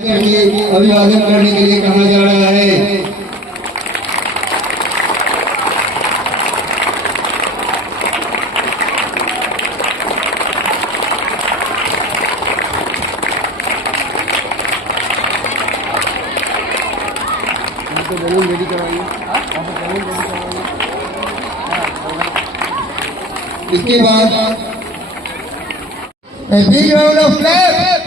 अभिवादन करने के लिए कहा जा रहा है। रेडी करवाइए। इसके बाद big round of clap.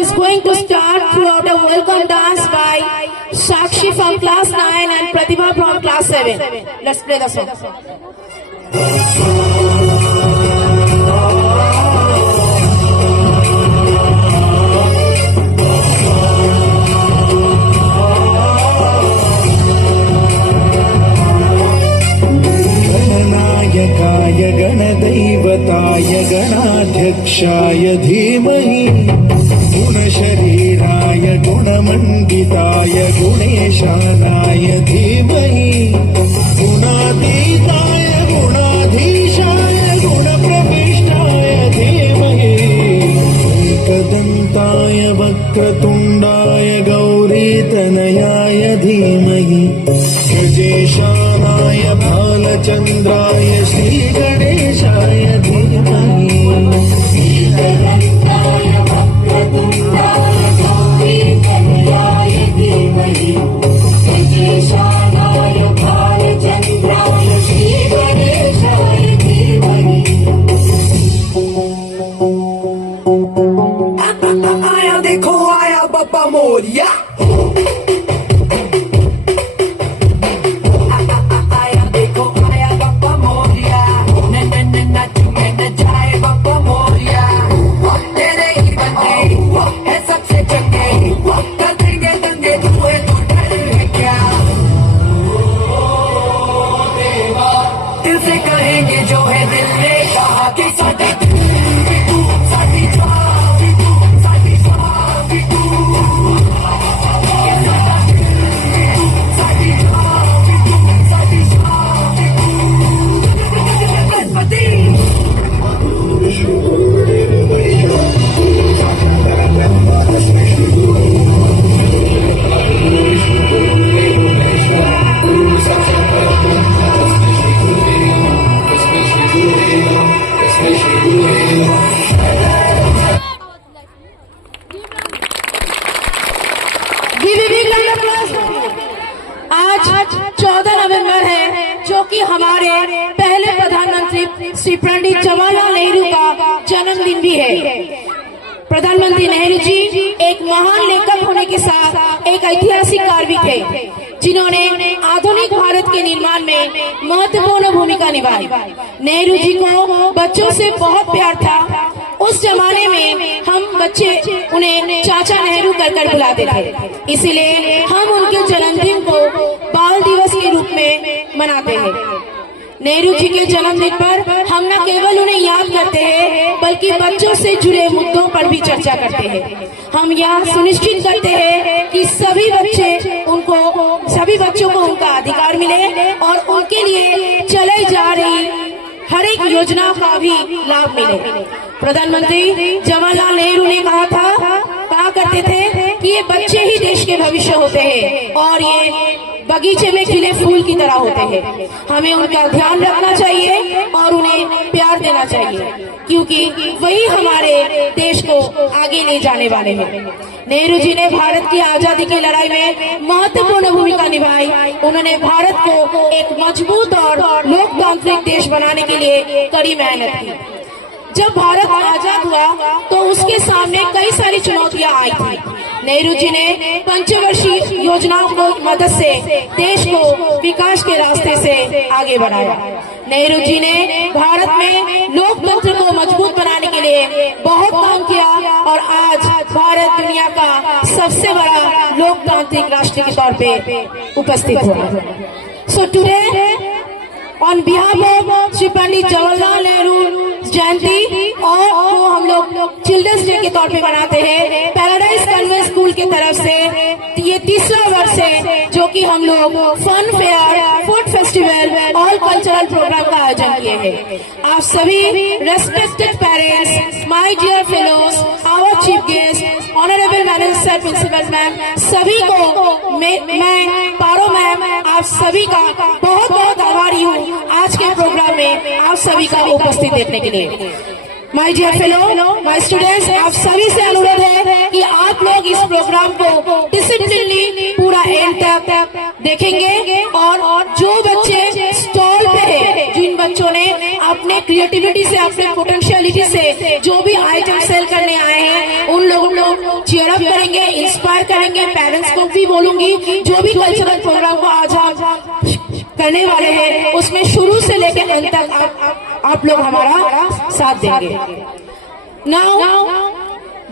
Is going to start throughout a welcome dance by Sakshi from class 9 and Pratibha from class 7. Let's play the song. गणनायकाय गणदैवताय गणाध्यक्षाय धीमहि गुणशरीराय गुणमण्डिताय गुणेशानाय धीमहि गुणातीताय गुणाधीशाय गुणप्रविष्टाय धीमहि एकदन्ताय वक्रतुण्डाय गौरीतनयाय धीमहि गजेशानाय भालचन्द्राय श्रीगणेशाय धीमहि देखो आया बाबा मोरिया। आया देखो आया बाबा मोरिया। नच में न जाए बाबा मोरिया। तेरे ही बंदे है सबसे चंगे। कर देंगे दंगे तुझे तो डर है क्या। दिल से कहेंगे जो है दिल ने कहा कि साथी तू भी तू साथी जान भी तू साथी जान भी तू साथी जान भी तू साथी जान भी तू गणपति। आज 14 नवंबर है, जो कि हमारे पहले प्रधानमंत्री श्री पंडित जवाहरलाल नेहरू का जन्मदिन भी है। प्रधानमंत्री नेहरू जी एक महान लेखक होने के साथ एक ऐतिहासिक कार्य भी थे, जिन्होंने आधुनिक भारत के निर्माण में महत्वपूर्ण भूमिका निभाई। नेहरू जी को बच्चों से बहुत प्यार था उस जमाने में हम बच्चे उन्हें चाचा नेहरू कर बुलाते थे, इसीलिए हम उनके जन्मदिन को बाल दिवस के रूप में मनाते हैं। नेहरू जी के जन्मदिन पर हम न केवल उन्हें याद करते हैं बल्कि बच्चों से जुड़े मुद्दों पर भी चर्चा करते हैं। हम यह सुनिश्चित करते हैं कि सभी बच्चों को उनका अधिकार मिले और उनके लिए चलाई जा रही हर एक योजना का भी लाभ मिले। प्रधानमंत्री जवाहरलाल नेहरू ने कहा करते थे कि ये बच्चे ही देश के भविष्य होते हैं और ये बगीचे में खिले फूल की तरह होते हैं। हमें उनका ध्यान रखना चाहिए और उन्हें प्यार देना चाहिए, क्योंकि वही हमारे देश को आगे ले जाने वाले हैं। नेहरू जी ने भारत की आजादी की लड़ाई में महत्वपूर्ण भूमिका निभाई। उन्होंने भारत को एक मजबूत और लोकतांत्रिक देश बनाने के लिए कड़ी मेहनत की। जब भारत आजाद हुआ तो उसके सामने कई सारी चुनौतियां आई थी। नेहरू जी ने पंचवर्षीय योजनाओं को मदद से देश को विकास के रास्ते से आगे बढ़ाया। नेहरू जी ने भारत में लोकतंत्र को मजबूत बनाने के लिए बहुत काम किया और आज भारत दुनिया का सबसे बड़ा लोकतांत्रिक राष्ट्र के तौर पे उपस्थित हुआ। So today on behalf of Shri Pandit Jawaharlal Nehru Jayanti और वो हम लोग चिल्ड्रंस डे के तौर पे मनाते हैं। पैराडाइज कॉन्वेंट स्कूल की तरफ से ये तीसरा वर्ष है जो कि हम लोग फन फेयर, फूड फेस्टिवल और कल्चरल प्रोग्राम का आयोजन किए हैं। आप सभी respected parents, my dear fellows, our chief guest, honourable madam sir, principal ma'am, सभी को मैं पारो मैम, आप सभी का बहुत बहुत आभारी हूँ आज के प्रोग्राम में आप सभी का उपस्थित देखने के लिए। My dear fellow, my students, आप सभी से अनुरोध है कि आप लोग इस प्रोग्राम को डिसिप्लिनली पूरा एंड तक देखेंगे और जो बच्चे स्टॉल पे है, जिन बच्चों ने अपने क्रिएटिविटी से, अपने पोटेंशियलिटी से जो भी आइटम सेल करने आए हैं, उन लोगों को चीयर अप करेंगे, इंस्पायर करेंगे। पेरेंट्स को भी बोलूंगी जो भी कल्चरल प्रोग्राम को आज हम करने वाले हैं उसमें शुरू से लेकर अंत तक आप लोग हमारा साथ देंगे। नाउ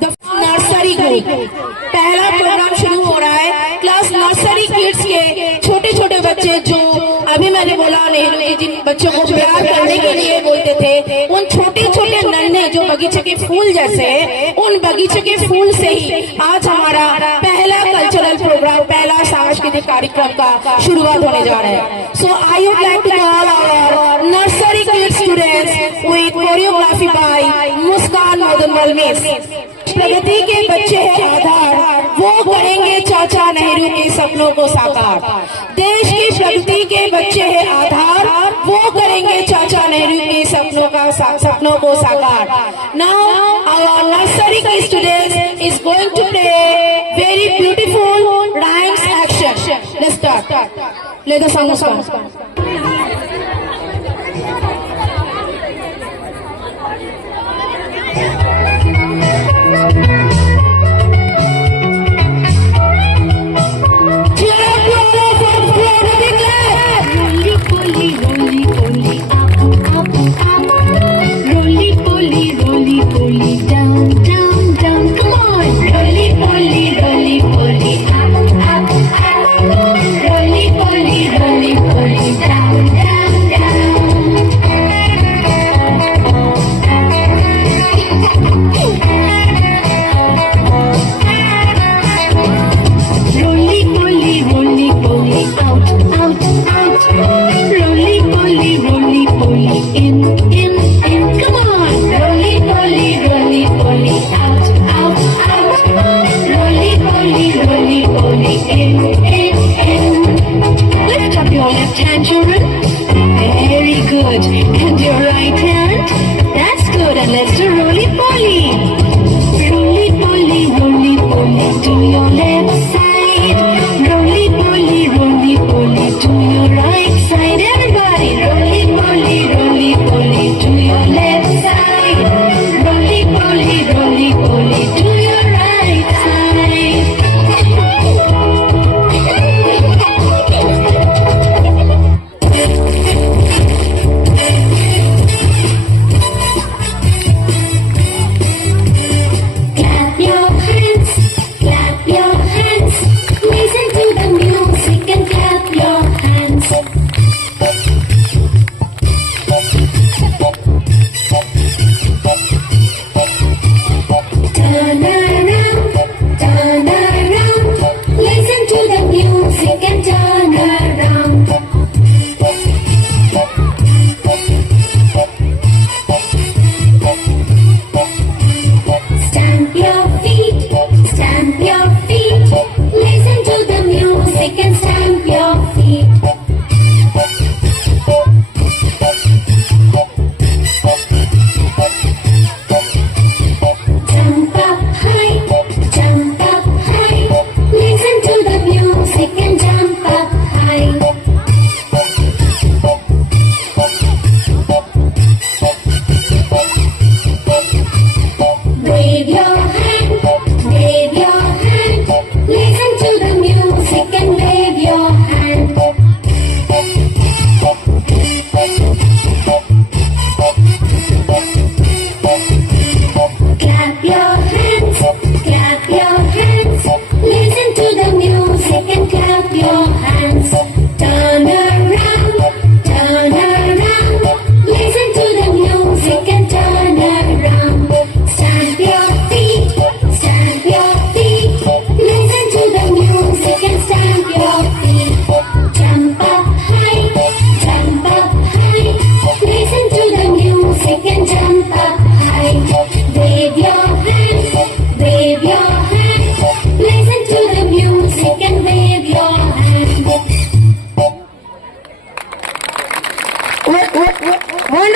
द नर्सरी ग्रुप, पहला प्रोग्राम शुरू हो रहा है। क्लास नर्सरी किड्स के छोटे छोटे बच्चे जो अभी मैंने बोला नेहरू जी जिन बच्चों को प्यार करने के लिए बोलते थे, उन छोटे छोटे नन्हे जो बगीचे के फूल जैसे, उन बगीचे के फूल से ही आज हमारा पहला कल्चरल प्रोग्राम, पहला सांस्कृतिक कार्यक्रम का शुरुआत होने जा रहा है। So I would like to call our nursery kids students with choreography by Muskan Madanmal miss. Pragati के बच्चे हैं आधार, वो करेंगे चाचा नेहरू के सपनों को साकार। देश की प्रगति के बच्चे हैं आधार, वो करेंगे चाचा नेहरू के सपनों को साकार। नाउ आवर नर्सरी के students is going to play very beautiful rhymes action. Let's start. Let the song start.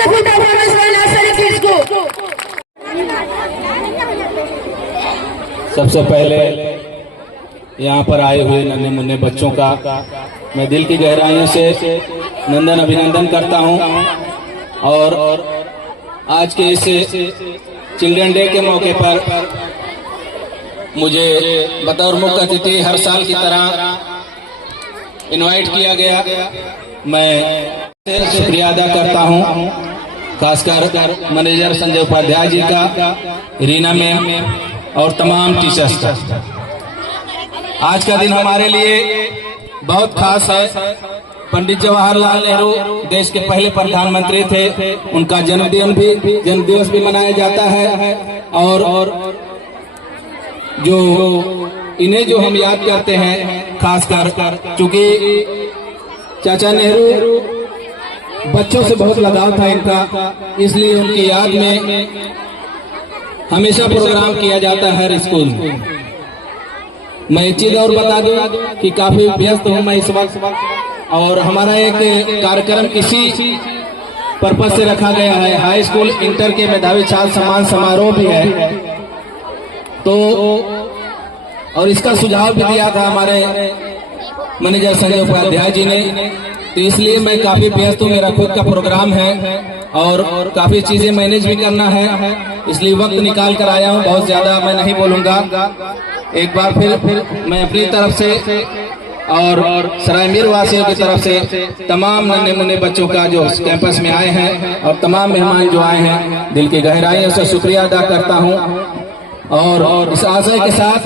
wonderful performance by Nursery Kids Group. सबसे पहले यहाँ पर आए हुए नन्हे मुन्ने बच्चों का मैं दिल की गहराइयों से नंदन अभिनंदन करता हूँ और आज के इस चिल्ड्रन डे के मौके पर मुझे बतौर मुख्य अतिथि हर साल की तरह इनवाइट किया गया। मैं शुक्रिया अदा करता हूँ, खासकर मैनेजर संजय उपाध्याय जी का, रीना मैम और तमाम टीचर्स का। आज का दिन हमारे लिए बहुत खास है। पंडित जवाहरलाल नेहरू देश के पहले प्रधानमंत्री थे, उनका जन्मदिवस भी मनाया जाता है और जो इन्हें जो हम याद करते हैं खासकर, चूंकि चाचा नेहरू बच्चों से बहुत लगाव था इनका, इसलिए उनकी याद में हमेशा प्रोग्राम किया जाता है हर स्कूल में। मैं एक चीज और बता दूं कि काफी व्यस्त हूं मैं इस वक्त और हमारा एक कार्यक्रम इसी पर्पज से रखा गया है। हाई स्कूल इंटर के मेधावी छात्र सम्मान समारोह भी है, तो और इसका सुझाव भी दिया था हमारे मैनेजर संजय उपाध्याय जी ने, तो इसलिए मैं काफी व्यस्त हूँ। मेरा खुद का प्रोग्राम है और काफी चीजें मैनेज भी करना है, इसलिए वक्त निकाल कर आया हूँ। बहुत ज्यादा मैं नहीं बोलूंगा। एक बार फिर मैं अपनी तरफ से और सरायमीर वासियों की तरफ से तमाम नन्हे मुन्ने बच्चों का जो कैंपस में आए हैं और तमाम मेहमान जो आए हैं, दिल की गहराइयों से शुक्रिया अदा करता हूँ और इस आशय के साथ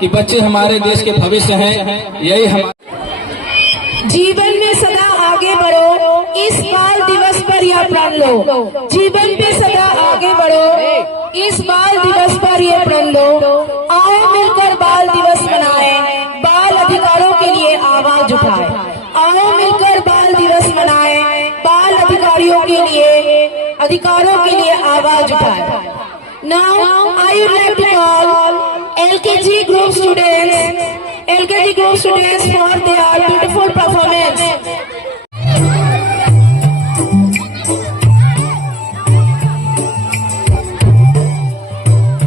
कि बच्चे हमारे देश के भविष्य हैं। यही हम जीवन में सदा आगे बढ़ो, इस बाल दिवस पर यह प्रण लो। जीवन में सदा आगे बढ़ो, इस बाल दिवस पर यह प्रण लो। आओ मिलकर बाल दिवस मनाएं, बाल अधिकारों के लिए आवाज उठाएं। आओ मिलकर बाल दिवस मनाएं, बाल अधिकारों के लिए आवाज उठाएं। Now I would like to call LKG group students for their beautiful performance.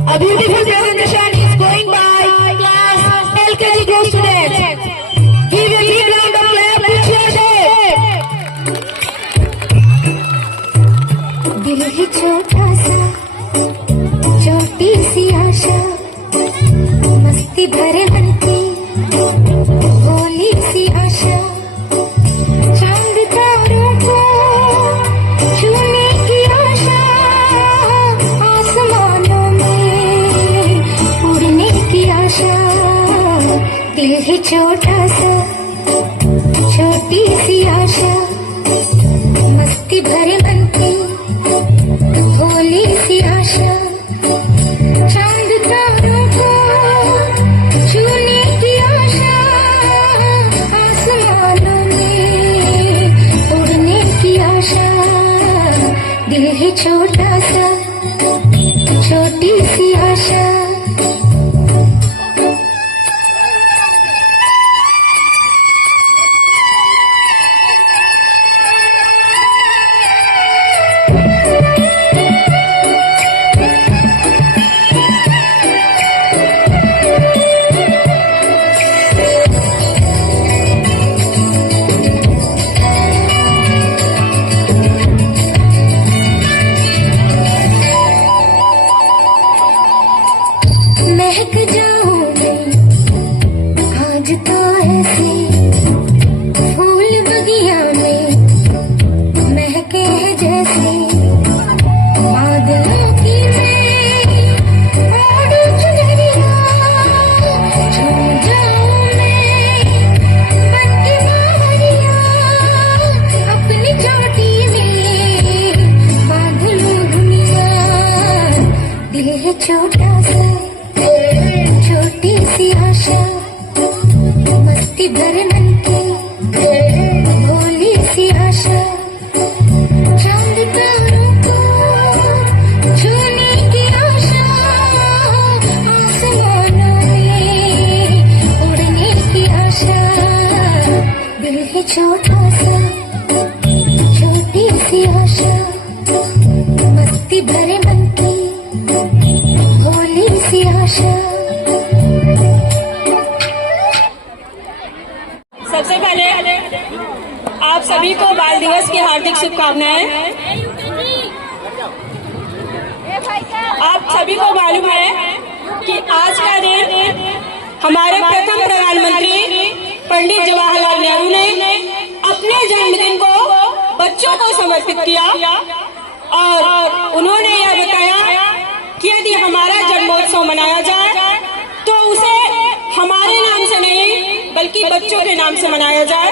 A beautiful presentation is going by class LKG group students. Give a big round of applause to your day. दिल ही छोटा सा, छोटी सी आशा, मस्ती भरे मन की भोली सी आशा, चांद तारों को छूने की आशा, आसमानों में उड़ने की आशा। दिल ही छोटा सा, छोटी सी आशा, मस्ती भरे मन की भोली सी आशा, चांद तारों को छूने की आशा, आसमानों में उड़ने की आशा। दिल है छोटा सा, छोटी सी आशा। महक जाऊं मैं आज तो ऐसे, फूल बगिया में महके हैं जैसे, बादलों की मैं ओढ़ चुनरिया, झूम जाऊं मैं बन के बावरिया, अपनी चोटी में बांध लूं दुनिया। दिल है छोटा सा, छोटी सी आशा, मस्ती भरे मन की भोली सी आशा, चांद तारों को छूने की आशा, आसमानों में उड़ने की आशा। दिल है छोटा सा, छोटी सी आशा। मस्ती भरे मन की भोली सी आशा। सबसे पहले आप सभी को बाल दिवस की हार्दिक शुभकामनाएं। आप सभी को मालूम है कि आज का दिन हमारे प्रथम प्रधानमंत्री पंडित जवाहरलाल नेहरू ने अपने जन्मदिन को बच्चों को समर्पित किया और उन्होंने यह बताया कि यदि हमारा जन्मोत्सव मनाया जाए तो उसे हमारे नाम से नहीं बल्कि बच्चों के नाम से मनाया जाए।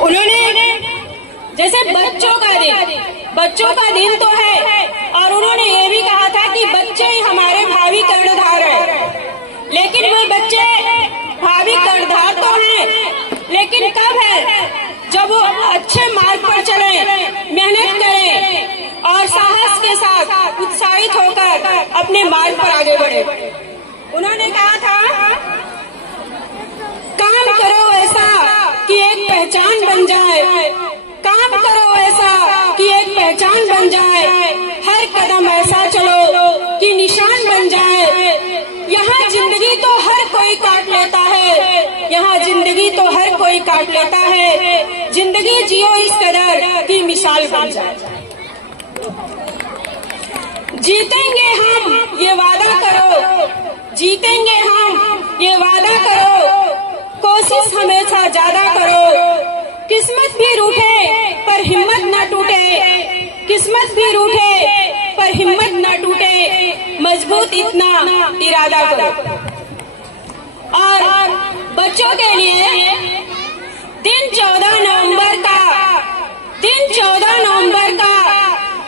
उन्होंने जैसे बच्चों का दिन तो है और उन्होंने ये भी कहा था कि बच्चे ही हमारे भावी कर्णधार हैं। लेकिन वे बच्चे भावी कर्णधार तो हैं, लेकिन कब है जब वो अच्छे मार्ग पर चले, मेहनत करें और साहस के साथ उत्साहित होकर अपने मार्ग पर आगे बढ़े। उन्होंने कहा था काम करो ऐसा कि एक पहचान बन जाए, काम करो ऐसा कि एक पहचान बन जाए, हर कदम ऐसा चलो कि निशान बन जाए। यहाँ जिंदगी तो हर कोई काट लेता है, यहाँ जिंदगी तो हर कोई काट लेता है, जिंदगी जियो इस कदर की मिसाल बन जाए। जीतेंगे हम ये वादा करो, जीतेंगे हम ये वादा करो, कोशिश हमेशा ज्यादा करो। किस्मत भी रूठे पर हिम्मत न टूटे, किस्मत भी रूठे पर हिम्मत न टूटे, मजबूत इतना इरादा करो। और बच्चों के लिए दिन 14 नवंबर का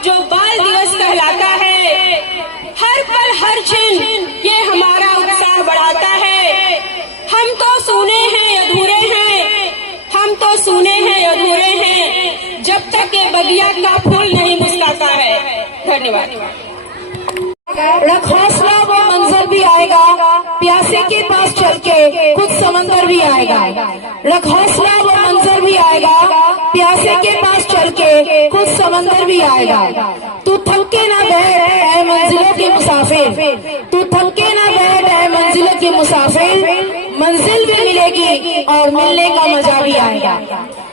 जो बाल दिवस कहलाता है, हर पल हर क्षण ये हमारा उत्साह बढ़ाता है। हम तो सूने हैं अधूरे हैं, हम तो सूने हैं अधूरे हैं, जब तक ये बगिया का फूल नहीं मुस्कुराता है। धन्यवाद। रख हौसला वो मंजर भी आएगा, प्यासे के पास चल के खुद समंदर भी आएगा। रख हौसला वो मंजर भी आएगा, प्यासे के पास चल के खुद समंदर भी आएगा। तू थक के ना बैठ ऐ मंजिलों के मुसाफिर, तू थक के ना बैठ ऐ मंजिलों के मुसाफिर, मंजिल भी मिलेगी और मिलने का मजा भी आएगा।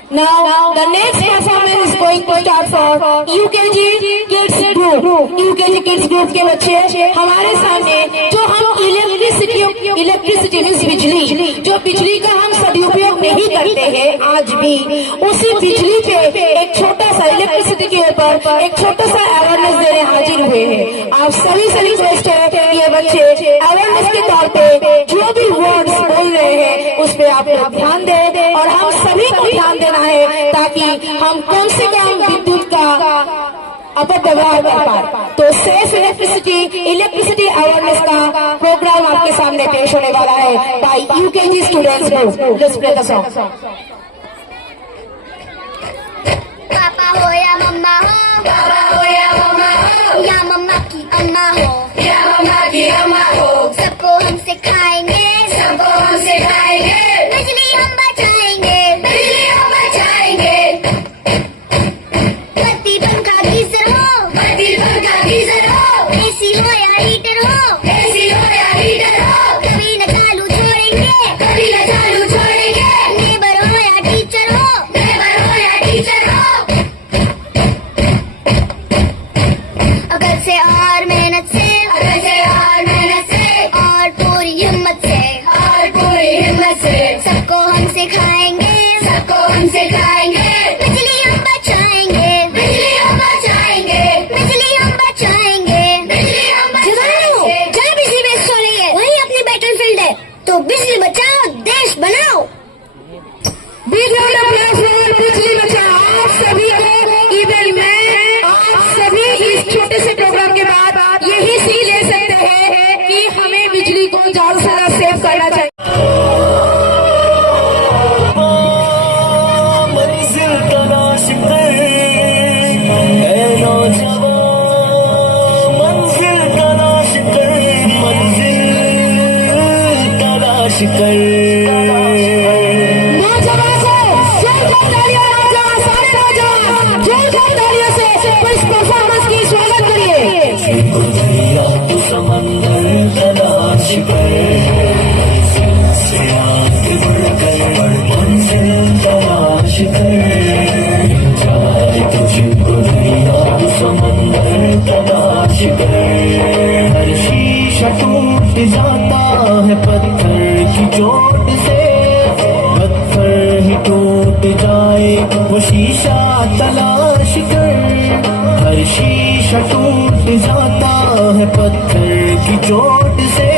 Now the next performance is going to start for UKG Kids Group। UKG Kids Group के बच्चे हमारे सामने जो हम इलेक्ट्रिसिटी मीन्स बिजली, जो बिजली का हम सदुपयोग नहीं करते हैं आज भी, उसी बिजली पे एक छोटा सा इलेक्ट्रिसिटी के ऊपर एक छोटा सा अवेयरनेस देने हाजिर हुए हैं। आप सभी से रिक्वेस्ट है कि ये बच्चे अवेयरनेस के तौर पे जो भी वर्ड्स बोल रहे हैं उस पे आप लोग ध्यान दें और हम सभी को ध्यान देना है ताकि हम कम से कम विद्युत का अपव्यवहार कर पाए। तो सेफ इलेक्ट्रिसिटी अवेयरनेस का प्रोग्राम आपके सामने पेश होने वाला है by UKG students group. Let's play the song. पापा हो या मम्मा हो, पापा हो या मम्मा की अम्मा हो, या मम्मा की अम्मा हो, सबको हम सिखाएंगे, सबको हम सिखाएंगे, बिजली हम बचाएंगे, बिजली हम बचाएंगे। बत्ती पंखा गीजर हो, बत्ती पंखा गीजर हो, एसी हो या हीटर हो, एसी हो या हीटर हो, कभी न चालू छोड़ेंगे, कभी न चालू छोड़ेंगे। नेबर हो या टीचर हो, नेबर हो या टीचर हो, अगर से और मेहनत से, अगर से और मेहनत से, और पूरी हिम्मत से, और पूरी हिम्मत से, सबको हम सिखाएंगे, सबको हम सिखाएंगे, बिजली हम बचाएंगे, बिजली हम बचाएंगे, बिजली हम बचाएंगे, बिजली हम बचाएंगे। जहाँ बिजली वेस्ट हो रही है वही अपनी बैटलफील्ड है, तो बिजली बचाओ देश बनाओ। बिजली बचाओ। आप सभी को इवन मैं, आप सभी इस छोटे से प्रोग्राम के बाद यही सीख ले सकते हैं कि हमें बिजली को ज्यादा से ज्यादा सेव करना चाहिए। मंजिल तलाश कर ऐ नौजवान, मंजिल तलाश कर, मंजिल तलाश कर। नौजवान को तलाश कर, जाए तुझको दरिया समंदर तलाश कर। हर शीशा टूट जाता है पत्थर की चोट से, पत्थर ही टूट जाए वो शीशा तलाश कर। हर शीशा टूट जाता है पत्थर की चोट से,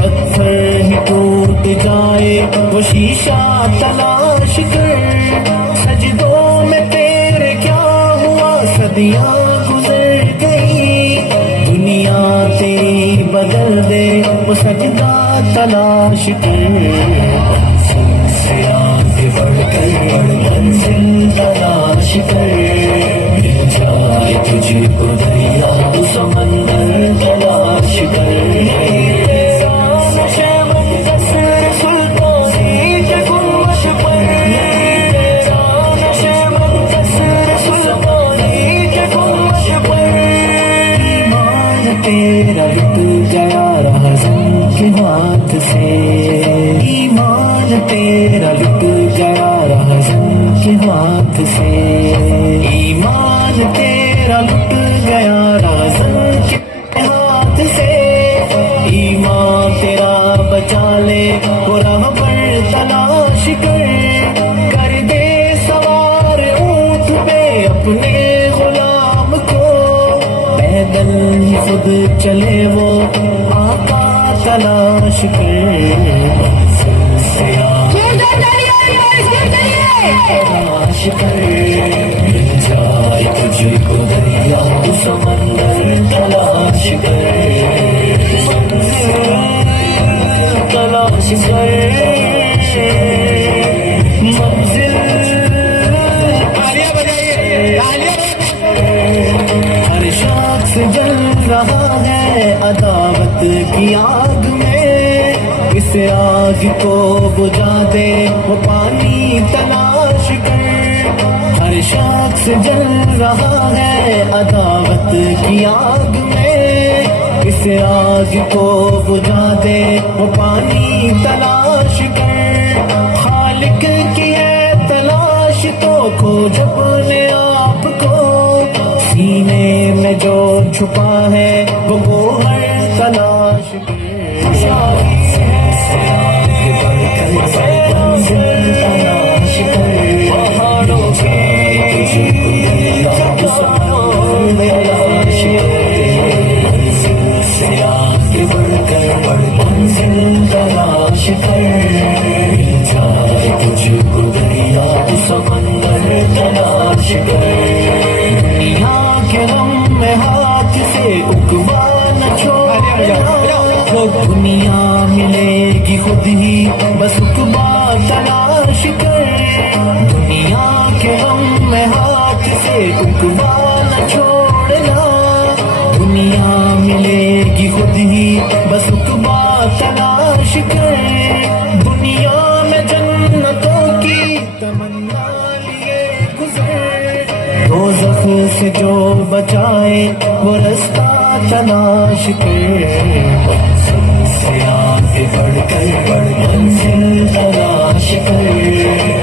पत्थर ही टूट जाए वो शीशा तलाश कर। सजदों में तेरे क्या हुआ, सदियां गुजर गई, दुनिया तेरी बदल दे वो सजदा तलाश कर। से आगे बढ़कर मंजिल तलाश कर, मिल जाए तुझको दरिया तो समंदर तलाश कर। तेरा लुट गया रहज़न के हाथ से, ईमान तेरा लुट गया रहज़न के हाथ से, ईमान तेरा लुट गया रहज़न के हाथ से। ईमान तेरा बचा ले वो राह पर तलाश कर दे सवार ऊंट पे अपने गुलाम को, पैदल खुद चले वो आका तलाश कर। तलाश कर, मिल जाए तुझको दरिया तो समंदर तलाश कर। तलाश कर मंजिल, तालियां बजाइए, हर शख्स जल रहा है अदावत की आग में, इस आग को बुझा दे वो पानी तलाश कर। हर शख्स जल रहा है अदावत की आग में, इस आग को बुझा दे वो पानी तलाश कर। खालिक की है तलाश तो खोज अपने आप को, सीने में जो छुपा है वो गोहर तलाश कर। तलाश कर, पहाड़ों के तलाश से आगे बढ़कर मंजिल तलाश कर। मिल जाए तुझको दरिया तो समंदर तलाश कर। दुनिया के गम में हाथ से उकवा न छोड़ना, दुनिया मिलेगी खुद ही बस उकबा तलाश कर। दुनिया के गम में हाथ से उकबा न छोड़ना, दुनिया मिलेगी खुद ही बस उकबा तलाश कर। दुनिया में जन्नतों की तमन्ना लिए गुजर, दोज़ख से जो बचाए वो रास्ता तलाश कर। से आगे बढ़कर मंजिल तलाश कर,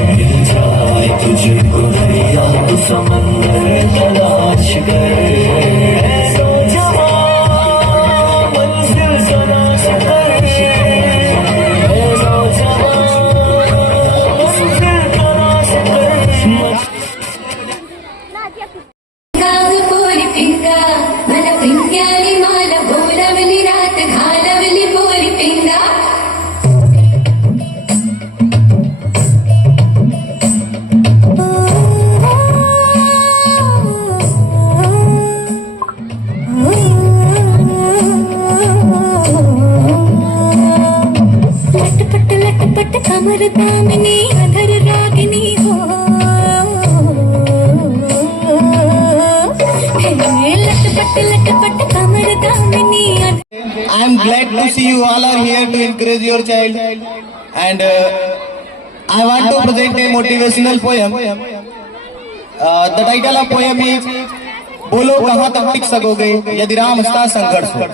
मिल जाए तुझको दरिया तो समंदर तलाश कर। मंजिल तलाश कर, मंजिल तलाश कर। पोरी पिंगा मला पिंग्याली माला बोलावली रात घालवली पोरी पिंगा। लटपट कमर दामिनी अधर रागिनी हो, लटपट कमर Damini. I am glad to see you all are here to encourage your child, and I want to present a motivational poem. The title of poem is बोलो कहाँ तक टिक सकोगे यदि राम हंसता संघर्ष हो।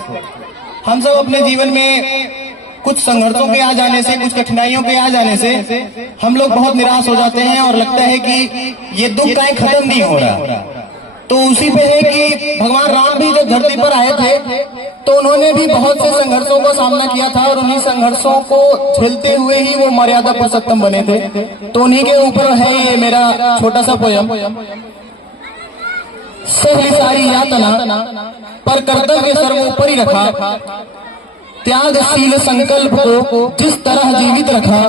हम सब अपने जीवन में कुछ संघर्षों के आ जाने से, कुछ कठिनाइयों के आ जाने से हम लोग बहुत निराश हो जाते हैं और लगता है कि ये दुख कहीं खत्म नहीं हो रहा। तो उसी पे है कि भगवान राम भी जब धरती पर आए थे तो उन्होंने भी बहुत से संघर्षों का सामना किया था और उन्हीं संघर्षों को झेलते हुए ही वो मर्यादा पुरुषोत्तम बने थे। तो उन्हीं के ऊपर है ये मेरा छोटा सा पोयम। सहली सारी यातना पर कर्तव्य सर्वोपरि रखा, त्यागशील संकल्प को जिस तरह जीवित रखा,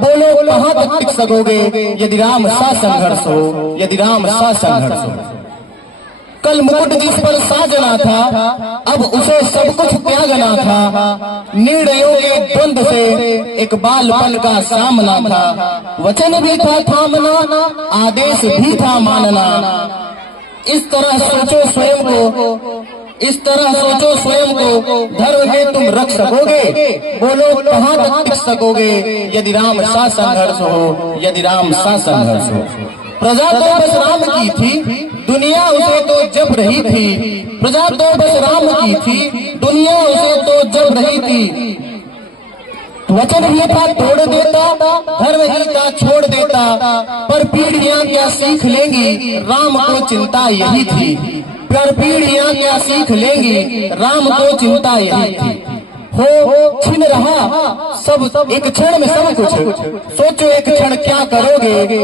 बोलो कहाँ तक टिक सकोगे यदि राम सा संघर्ष हो, यदि राम सा संघर्ष हो। कल मुकुट जिस पर साजना था, अब उसे सब कुछ त्यागना था। निर्णयों के द्वंद से एक बालपन का सामना था। वचन भी था थामना, आदेश भी था मानना। इस तरह सोचो स्वयं को, इस तरह सोचो स्वयं को, धर्म में तुम रख सकोगे, बोलो कहाँ तक टिक सकोगे यदि राम सा संघर्ष हो, यदि राम सा संघर्ष हो। प्रजा तो बस राम की थी, दुनिया उसे तो जप रही थी। प्रजा तो बस राम की थी, दुनिया उसे तो जप रही थी। वचन भी था तोड़ देता, धर्म गीता छोड़ देता, पर पीढ़ियां क्या सीख लेंगी, राम को चिंता यही थी। पर पीढ़ियां क्या सीख लेंगी, राम को चिंता यही थी। हो छिन रहा सब एक क्षण में सब कुछ, सोचो एक क्षण क्या करोगे,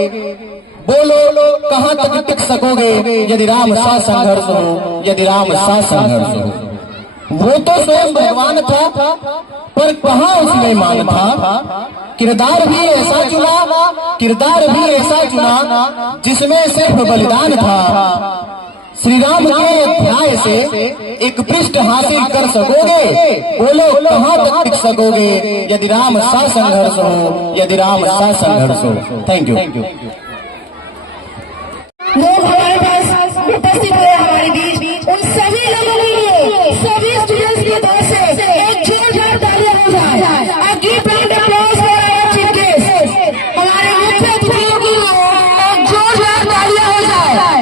बोलो कहाँ तक टिक सकोगे यदि राम सा संघर्ष हो, यदि राम सा संघर्ष हो। वो तो स्वयं भगवान था, पर कहाँ उसमें मान था। किरदार भी ऐसा चुना, किरदार भी ऐसा चुना जिसमें सिर्फ बलिदान था। श्री राम के अध्याय से एक पृष्ठ हासिल कर सकोगे, बोलो कहाँ तक टिक सकोगे यदि राम सा संघर्ष हो, यदि राम सा संघर्ष हो। Thank you. लोग हमारे पास उपस्थित हुए हमारे बीच, उन सभी लोगों के लिए, सभी स्टूडेंट्स की तरफ से एक जोरदार तालियां हो जाए। A deep round of applause for our chief guest। हमारे मुख्य अतिथियों के लिए एक जोरदार तालियां हो जाए।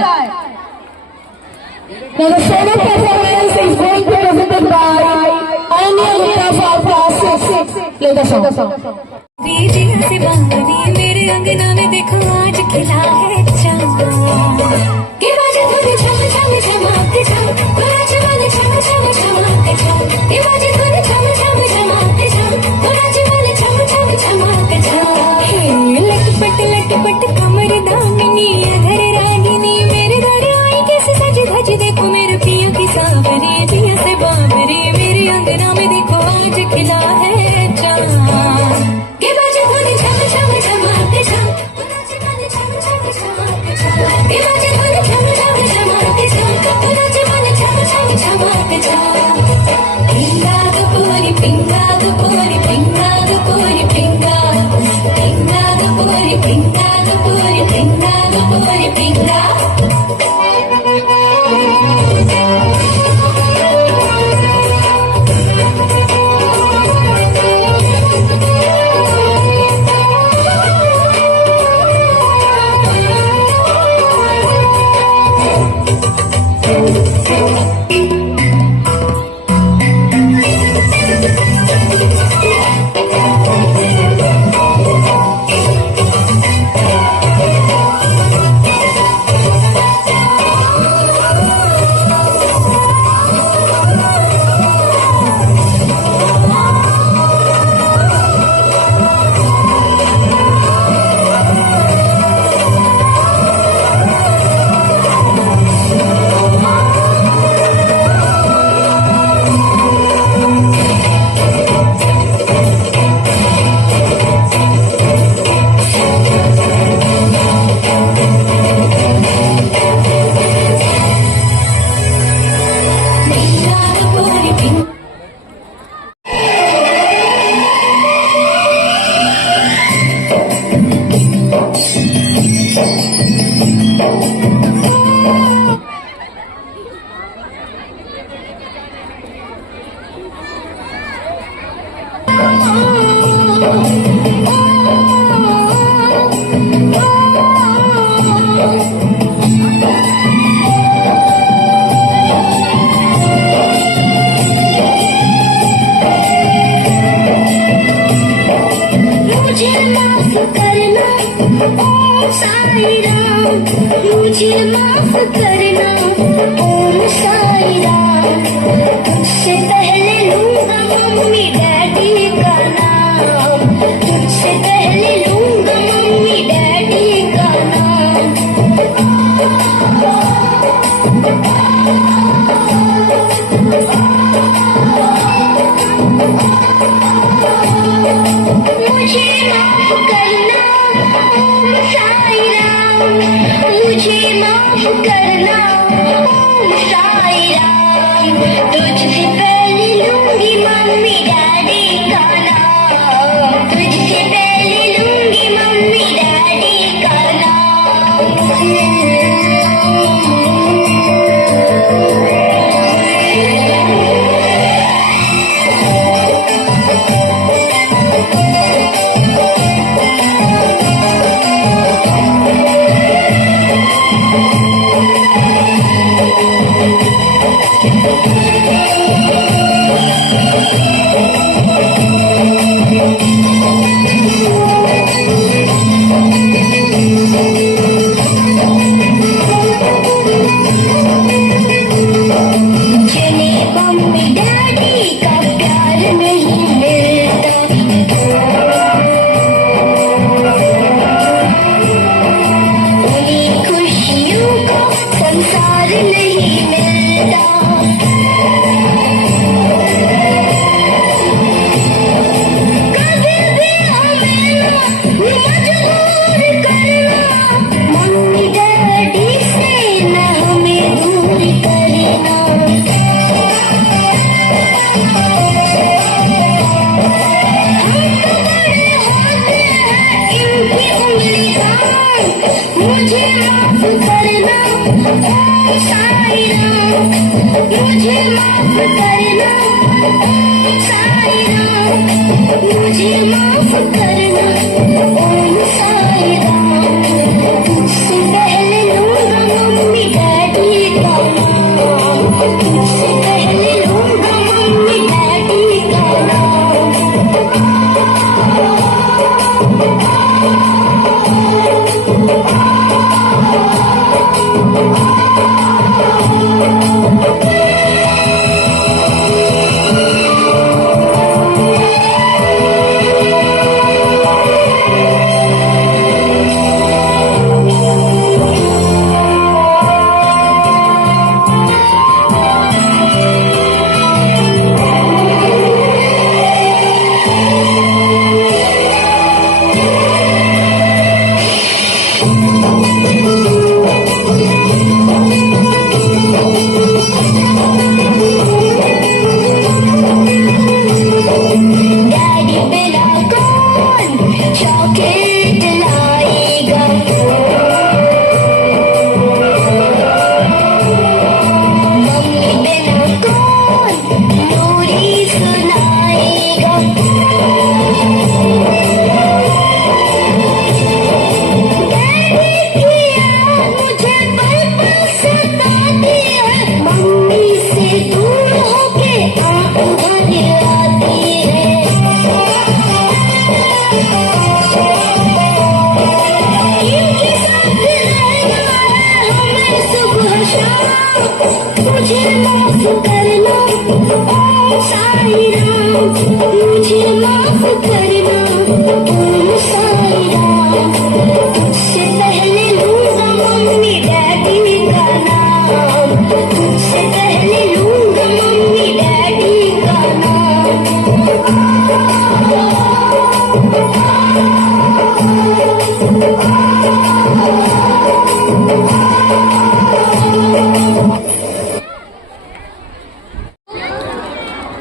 Now the solo performance is going to be presented by Anya Gupta for class 6. Play the song. दीजिए से बांधनी मेरे अंगना में देखो आज खिला है चांद के बाजे धुन छम छम छमाते छम, नाच वाले छम छम छमाते छम, के बाजे धुन छम छम छमाते छम, नाच वाले छम छम छमाते छम। हे लटपट कमर दामिनी अधर रागिनी, मेरे द्वार आई कैसे सज धज देखो मेरे पिया की सांवरी, जिया से बाबरी मेरे अंगना में देखो आज खिला है चांद। के बाजे धुन छम छम छमाते छम, नाच वाले छम छम छमाते छम, के बाजे धुन छम छम छमाते छम, नाच वाले छम छम छमाते छम। पिंगा दुपुरी पिंगा दुपुरी पिंगा दुपुरी पिंगा, पिंगा दुपुरी पिंगा दुपुरी पिंगा दुपुरी पिंगा। साई राम मुझे माफ करना ओम साई राम तुझसे पहले लूंगा मम्मी डैडी का नाम तुझसे पहले लूंगा मम्मी डैडी का नाम मुझे माफ करना ओम साई राम मुझे माफ करना ओम साई राम तुझसे पहले लूंगी मम्मी डैडी का नाम तुझसे पहले लूंगी मम्मी डैडी का जिन्हें मम्मी डैडी का प्यार नहीं मिलता उन्हीं खुशियों का संसार नहीं मिलता कभी भी हमें ना मजबूर करना मम्मी डैडी से न हमें दूर करना इनकी उंगलियां मुझे माफ करना ओम साई राम मुझे माफ करना ओम साई राम मुझे माफ करना ओम साई राम तुझसे पहले लूंगा मम्मी डैडी का नाम तुझसे पहले लूंगा मम्मी डैडी का नाम डैडी बिना कौन चॉकलेट लाएगा मम्मी बिना कौन लोरी सुनाएगा डैडी की याद मुझे पल पल सताती है मम्मी से दूर होके आंख भर आती है इनके साथ रहना है हमें सुबह शाम मुझे माफ करना ओम साई राम मुझे माफ करना ओम साई राम तुझसे पहले लूंगा मम्मी डैडी का नाम तुझसे पहले लूंगा मम्मी डैडी का नाम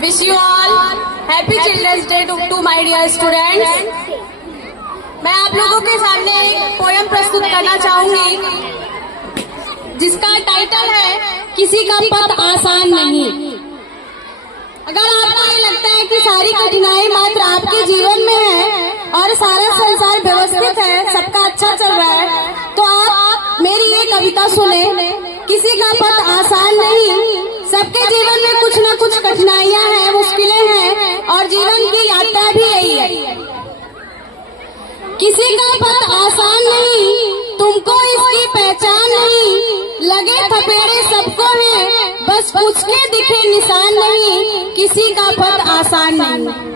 wish you all happy children's day to my dear students. मैं आप लोगों के सामने एक पोयम प्रस्तुत करना चाहूंगी जिसका टाइटल है किसी का पथ आसान नहीं। अगर आपको ये लगता है कि सारी कठिनाई मात्र आपके जीवन में है और सारा संसार व्यवस्थित है, सबका अच्छा चल रहा है, तो आप मेरी ये कविता सुने। किसी का पथ आसान नहीं, सबके जीवन में कुछ न कुछ कठिनाइयां हैं, मुश्किलें हैं और जीवन की यात्रा भी यही है। किसी का पथ आसान नहीं, तुमको इसकी पहचान नहीं, लगे थपेड़े सबको हैं, बस पूछने दिखे निशान नहीं, किसी का पथ आसान नहीं।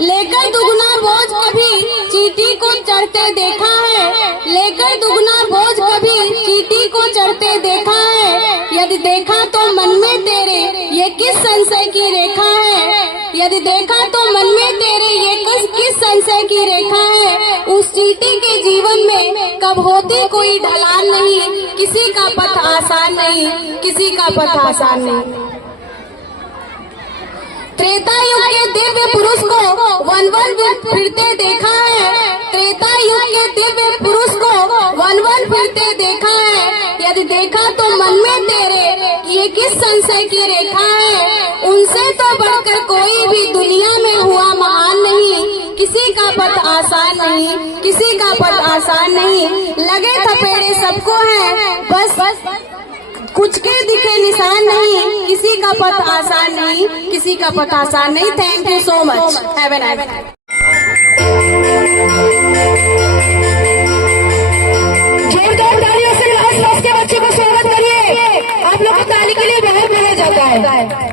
लेकर दुगना बोझ कभी चींटी को चढ़ते देखा है, लेकर दुगना बोझ कभी चींटी को चढ़ते देखा है। यदि देखा तो मन में तेरे ये किस संशय की रेखा है, यदि देखा तो मन में तेरे ये किस संशय की रेखा है। उस चींटी के जीवन में कब होती कोई ढलान नहीं, किसी का पथ आसान नहीं, किसी का पथ आसान नहीं। त्रेता युग के दिव्य पुरुष को वन वन फिरते देखा है, त्रेता युग के दिव्य पुरुष को वन वन फिरते देखा है। यदि देखा तो मन में तेरे ये किस संशय की रेखा है। उनसे तो बढ़कर कोई भी दुनिया में हुआ महान नहीं, किसी का पथ आसान नहीं, किसी का पथ आसान नहीं। लगे थपेड़े सबको हैं, बस कुछ के दिखे निशान नहीं, किसी का पथ आसान नहीं, किसी का पथ आसान नहीं। Thank you so much. Have a nice day. जोरदार तालियों से लास्ट क्लास के बच्चों को स्वागत करिए। आप लोग को ताली के लिए बहुत बोला जाता है।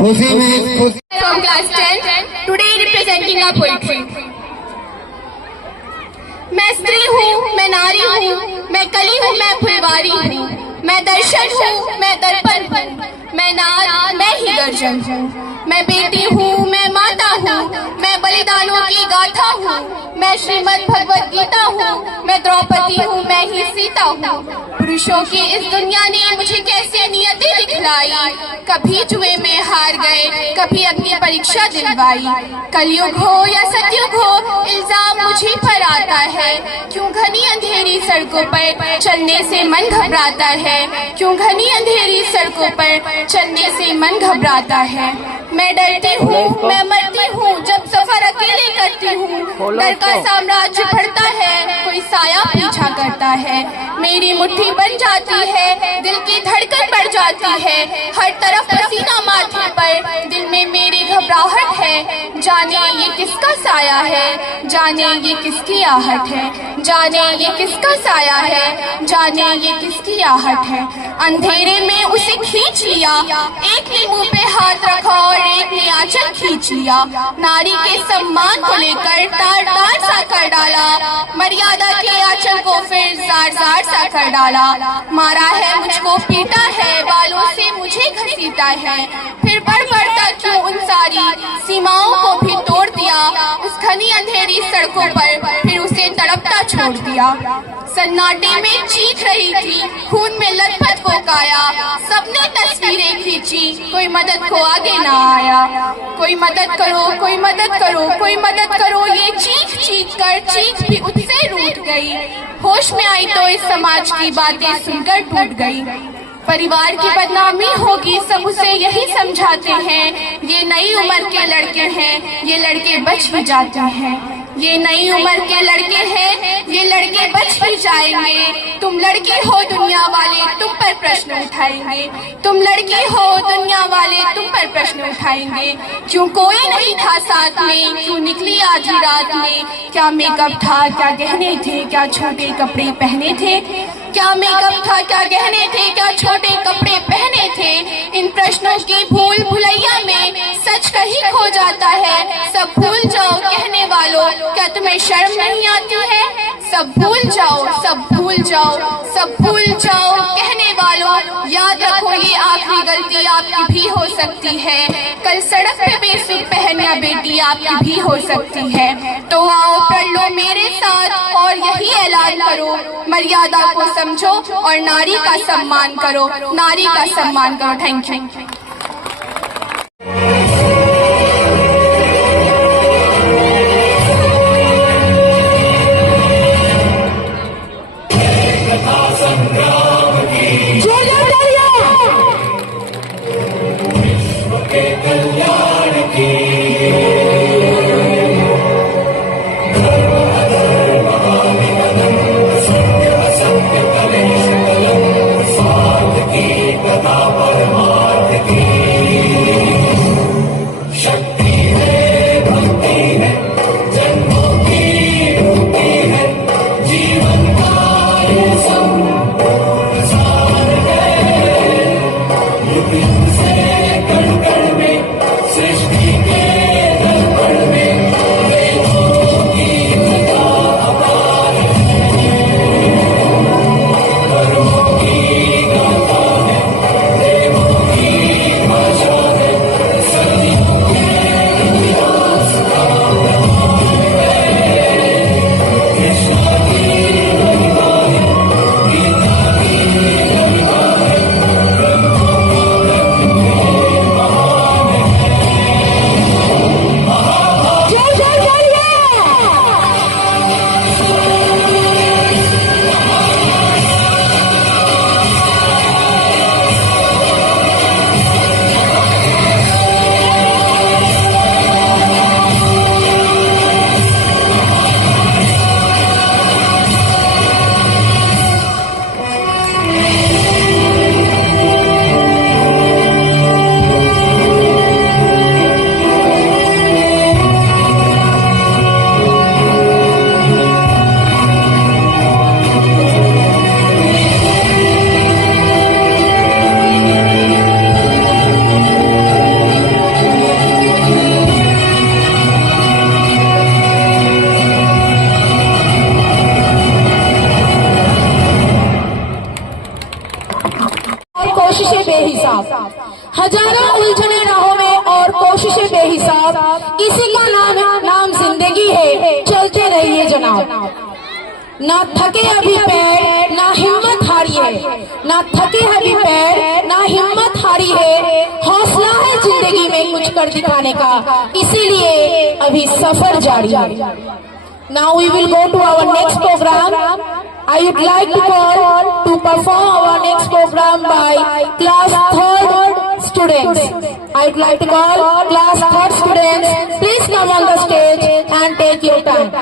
खुशी में खुशी From class 10, today representing our poetry. मैं स्त्री हूँ, मैं नारी हूँ, मैं कली हूँ, मैं फुलवारी हूँ, मैं दर्शन हूँ, मैं दर्पण हूँ, मैं नाद, मैं ही गर्जन हूँ, मैं बेटी हूँ, मैं माता हूँ, मैं बलिदानों की गाथा हूँ, मैं श्रीमद् भगवद गीता हूँ, मैं द्रौपदी हूँ, मैं ही सीता हूँ। पुरुषों की इस दुनिया ने मुझे कैसे नियति दिखलाई, कभी जुए में हार गए, कभी अग्नि परीक्षा दिलवाई। कलयुग हो या सतयुग हो, इल्जाम मुझे पर आता है। क्यों घनी अंधेरी सड़कों पर चलने से मन घबराता है, क्यों घनी अंधेरी सड़कों पर चलने से मन घबराता है। मैं डरती हूँ, मैं मरती हूँ, जब सफर अकेले करती हूँ। डर का साम्राज्य बढ़ता है, कोई साया पीछा करता है। मेरी मुट्ठी बन जाती है, दिल की धड़कन बढ़ जाती है। हर तरफ पसीना माथे पर, दिल में मेरी घबराहट है। जाने ये किसका साया है, जाने ये किसकी आहट है। जाने ये किसका साया है, जाने ये किसकी आहट है। अंधेरे में उसे खींच लिया, एक ने मुंह पे हाथ रखा और एक ने आंचल खींच लिया। नारी के सम्मान को लेकर तार तार सा कर डाला, मर्यादा के आंचल को फिर जार जार सा कर डाला। मारा है मुझको, पीटा है, बालों से मुझे घसीटा है, फिर बढ़ बढ़ता क्यों उन सारी सीमाओं को भी तोड़ दिया। उस घनी अंधेरी सड़कों पर फिर उसे तड़पता छोड़ दिया। सन्नाटे में चीख रही थी, खून में लथपथ वो काया। सबने तस्वीरें खींची, कोई मदद को आगे ना आया। कोई मदद करो, कोई मदद करो, कोई मदद करो, ये चीख चीख कर चीख भी उससे रूठ गई। होश में आई तो इस समाज की बातें सुनकर टूट गई। परिवार की बदनामी होगी, सब उसे यही समझाते हैं। ये नई उम्र के लड़के हैं, ये लड़के बच भी जाते हैं। ये नई उम्र के लड़के हैं, ये लड़के बच भी जाएंगे। तुम लड़की हो दुनिया वाले, तुम पर प्रश्न उठाएंगे। तुम लड़की हो दुनिया वाले, तुम पर प्रश्न उठाएंगे। क्यों कोई नहीं था साथ में, क्यों निकली आधी रात में। क्या मेकअप था, क्या गहने थे, क्या छोटे कपड़े पहने थे। क्या मेकअप था, क्या गहने थे, क्या छोटे कपड़े पहने थे। इन प्रश्नों की भूल भुलैया में सच कहीं खो जाता है। सब भूल जाओ कहने वालों, क्या तुम्हें शर्म नहीं आती है। सब भूल जाओ, सब भूल जाओ, सब भूल जाओ कहने वालों। याद रखो ये आखिरी गलती आपकी भी हो सकती है। कल सड़क पे बेसुध पहनिया बेटी आपकी भी हो सकती है। तो आओ पढ़ लो मेरे साथ और यही ऐलान करो, मर्यादा को समझो और नारी का सम्मान करो, नारी का सम्मान करो। Thank you. हजारों उलझने राहों में और कोशिशें बेहिसाब, इसी का नाम जिंदगी है, चलते रहिए जनाब। ना थके अभी पैर, ना हिम्मत हारी है। ना थके अभी पैर, ना हिम्मत हारी है। हौसला है जिंदगी में कुछ कर दिखाने का, इसीलिए अभी सफर जारी है। Now we will go to our next program. I would like to call to perform our next program by class 3rd students. I would like to call class 3rd students. Please come on the stage and take your time.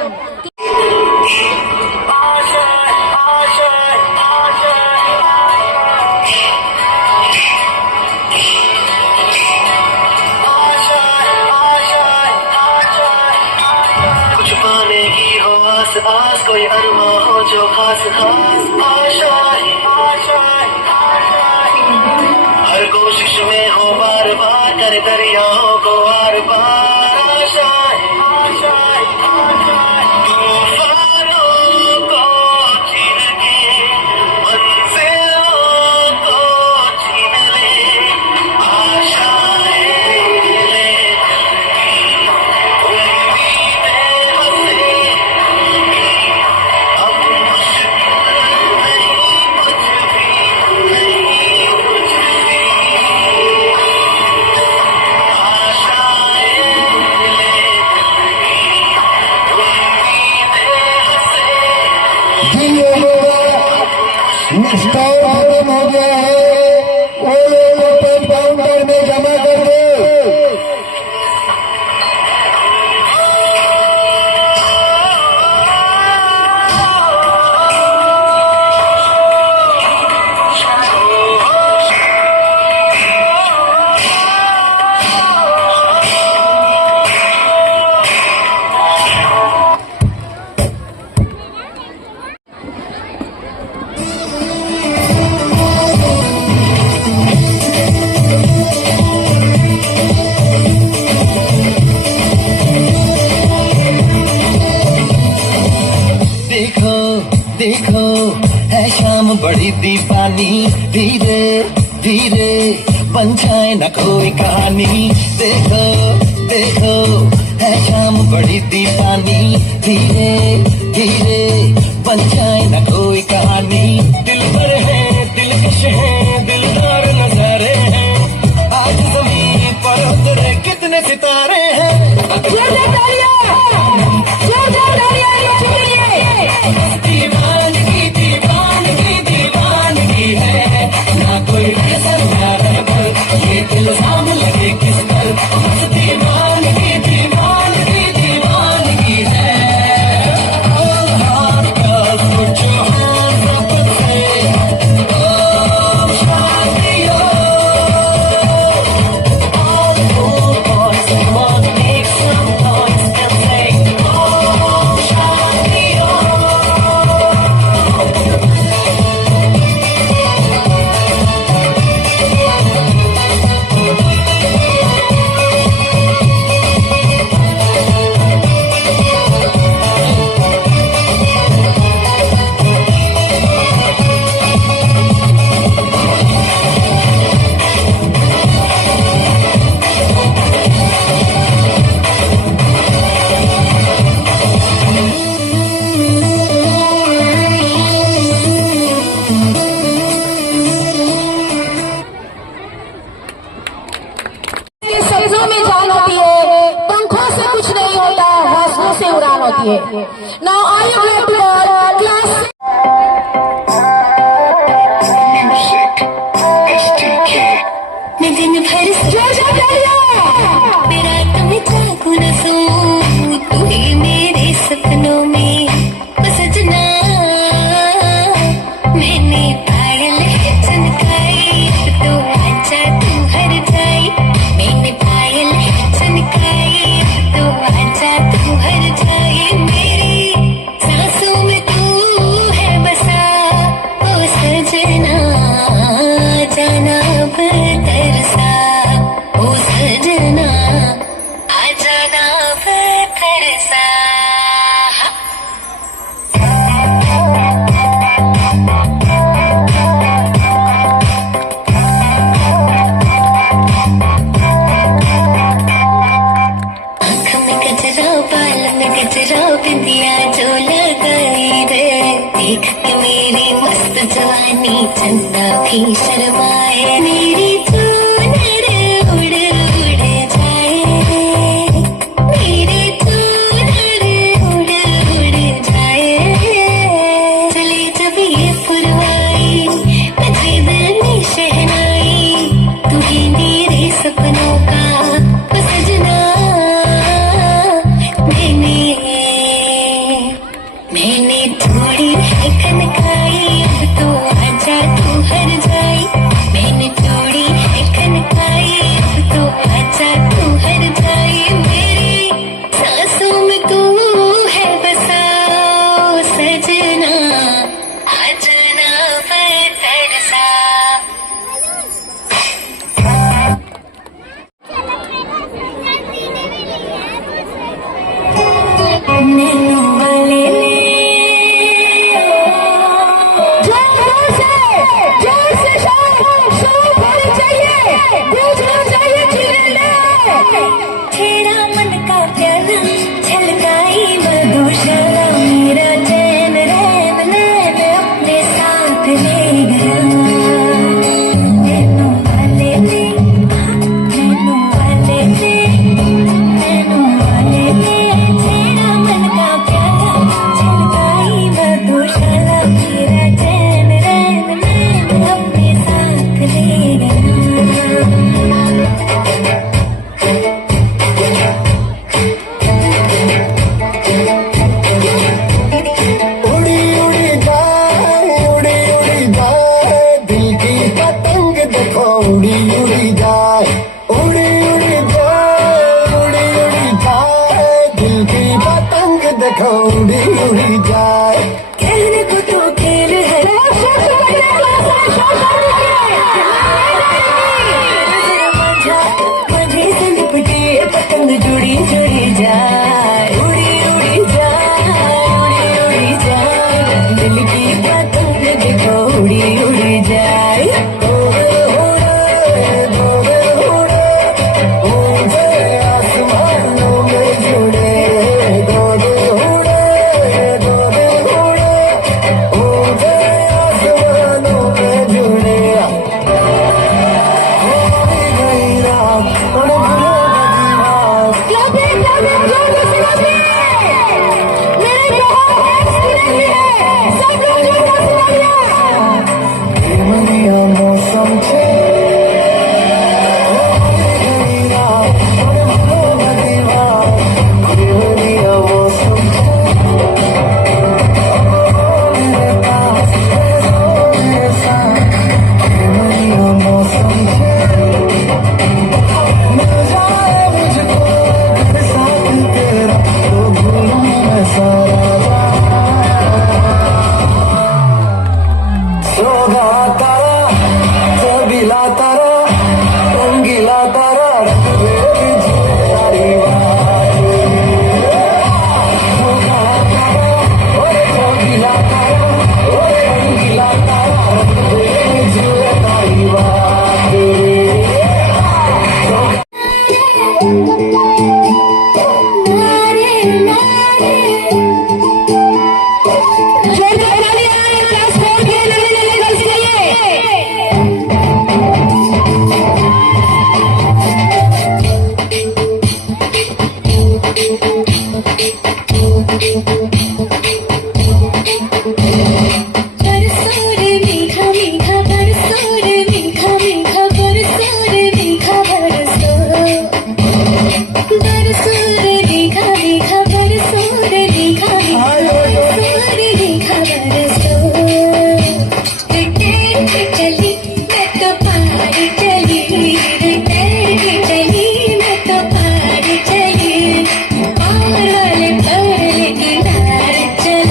कुछ पाने की हो आस आस कोई अरमा हो जो खास खास आशाएं हर कोशिश में हो बार बार कर दरियाओं को आर पार आशाएं तूफानों को छीन के मंजिलों को छीन ले आशाएं ले उम्मीदें हंसे अब मुश्किल नहीं कुछ भी नहीं कुछ भी आशाएं ले जिन लोगों का निष्ठाव खत्म हो गया है वो लोग पेन काउंटर में जमा कर दो। देखो देखो है शाम बड़ी दीवानी धीरे धीरे बन जाए न कोई कहानी देखो देखो है शाम बड़ी दीवानी धीरे धीरे बन जाए न कोई कहानी दिल पर है दिलकश है दिलदार नजारे हैं आज जमीन पर उतरे कितने सितारे हैं दीवानगी दीवानगी दीवानगी है ना कोई कसर ना रहकर ये इल्जाम लगे किस पर बस दीवानगी दीवानगी दीवानगी है Oh, hot girls, put your hands up and say, oh, Shadiyo. All the cool boys, come on, make some noise and say, oh, Shadiyo. के सपनों में जान होती है, पंखों से कुछ नहीं होता, हौसलों से उड़ान होती है। Now I am glad to all class Music, STK. मैं दिन भर मेरा तुम जागू न सोऊं तू ही मेरे सपनों में ओ सजना मैंने पायल है चमकाई अब तो आजा तू हर जाई मैंने पायल है चमकाई अब तो आजा तू हर जाई मेरी सांसों में तू है बसा ओ सजना जाना अब तरसा ओ सजना आ जाना अब तरसा आँख में गजरा बाल में गजरा बिंदिया जो लगाई रे देख के मेरी मस्त जवानी चंदा भी शर्माए मेरी चूनर उड़ उड़ जाए मेरी चूनर उड़ उड़ जाए चले जब ये पुरवाई बजे दिल में शहनाई तू ही मेरे सपनों का ओ सजना मैंने थोड़ी है कनकाई अब तो आजा तू हर जाई मैंने थोड़ी है नैनो वाले ने जोर से शोर होनी चाहिए, गूंजना चाहिए चिल्लाने। छेड़ा मन का प्याला छलकाई मधुशाला मेरा चैन रैन नैन अपने साथ ले गया नैनो वाले ने नैनो वाले ने नैनो वाले ने छेड़ा मन का प्याला छलकाई मधुशाला मेरा चैन रैन नैन अपने साथ ले गया। उड़ी उड़ी जाए दिल की पतंग देखो उड़ी उड़ी जाए, उड़ी उड़ी जाए दिल की पतंग देखो उड़ी उड़ी जाए। कहने को तो खेल है मुझे से लिपटे पतंग जुड़ी जुड़ी जाए उड़ी उड़ी जाए दिल की पतंग देखो उड़ी उड़ी जाए। आसमानों में जुड़े आसमानों में जुड़े गई रात और बढ़िया मौसम छे गई रात और बढ़िया मौसम मेरे पास मेरे साथ बढ़िया मौसम छे मिल जाए मुझको मेरे साथ तेरा तो भूलूं मैं सारा सोगा तारा चबीला तारा रंगीला तारा सोगा तारा ओरे चबीला तारा ओरे रंगीला तारा तारी बात बरसों रे मीठा मीठा बरसों रे मीठा मीठा बरसों रे मीठा बरसों रे मीठा मीठा बरसों रे मीठा मीठा बरसों रिटर्न की चली मैं तो पार चली रिटर्न की चली मैं तो पार चली पार वाले किनारे चली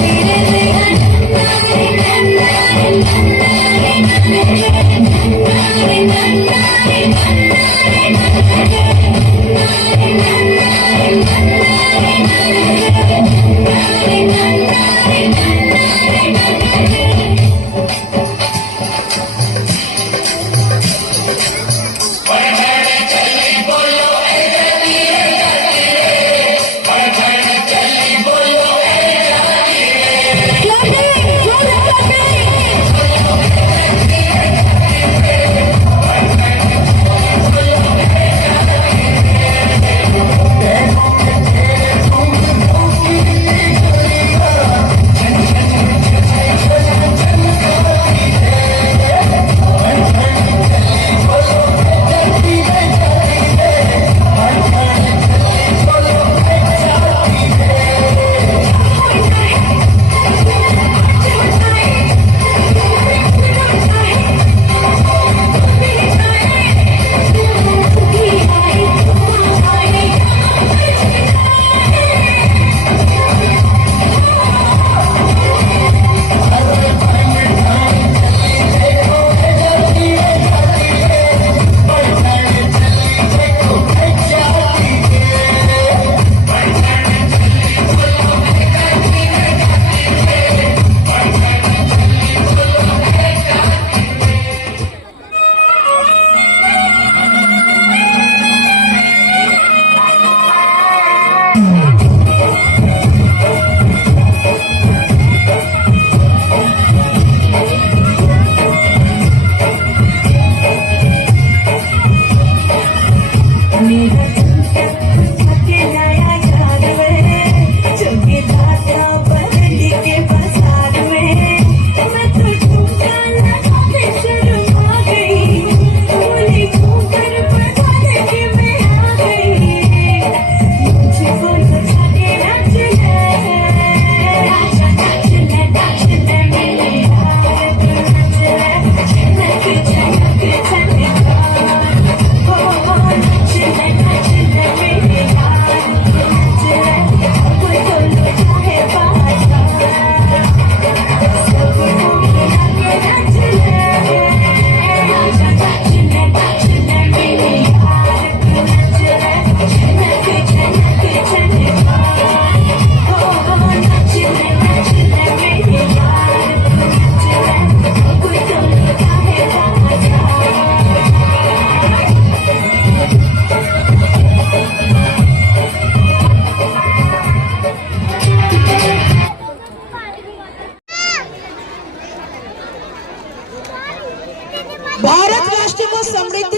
भारत राष्ट्र को समृद्ध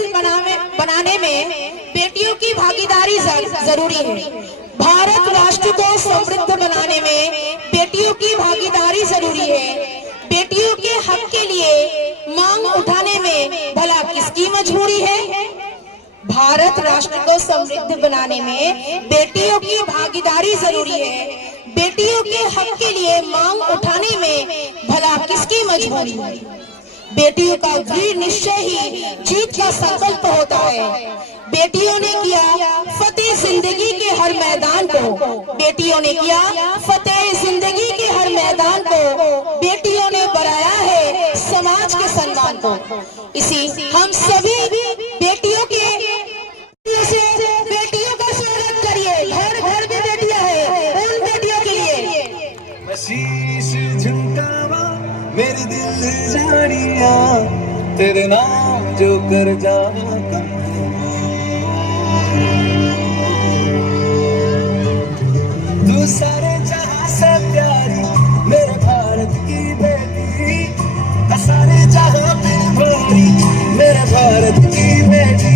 बनाने में बेटियों की भागीदारी जरूरी है। भारत राष्ट्र को समृद्ध बनाने में बेटियों की भागीदारी जरूरी है। बेटियों के हक के लिए मांग उठाने में भला किसकी मजबूरी है? भारत राष्ट्र को समृद्ध बनाने में बेटियों की भागीदारी जरूरी है। बेटियों के हक के लिए मांग उठाने में भला किसकी मजबूरी है? बेटियों का दृढ़ निश्चय ही जीत का संकल्प होता है। बेटियों ने किया फतेह जिंदगी के हर मैदान को। बेटियों ने किया फतेह जिंदगी के हर मैदान को। बेटियों ने बढ़ाया है समाज के सम्मान को। इसी हम सभी बेटियों के बेटियों का स्वागत करिए। घर घर में बेटियां हैं, उन बेटियों के लिए शीश झुकावा मेरे दिल जानिया, तेरे नाम जो कर जावा तू सारे जहां से प्यारी मेरे भारत की बेटी, सारे जहां पे भारी मेरे भारत की बेटी।